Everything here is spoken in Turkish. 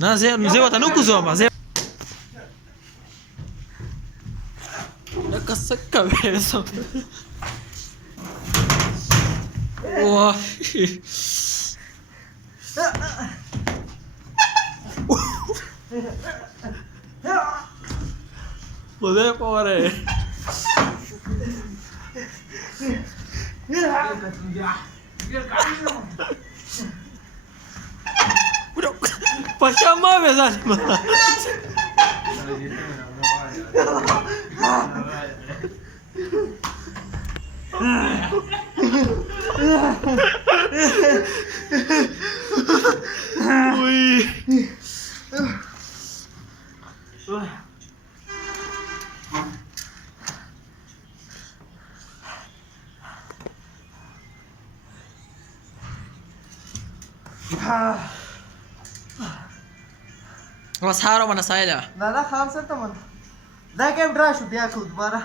Na mzee watanukuzoma mzee. Nakasa cabeça. Uau. Poder fora. Pachamama mesmo. Ui. बस हारो mana saya dah. Nada, खाम सर तो मन. दा कैम ड्रा शुद्धिया खुद मारा.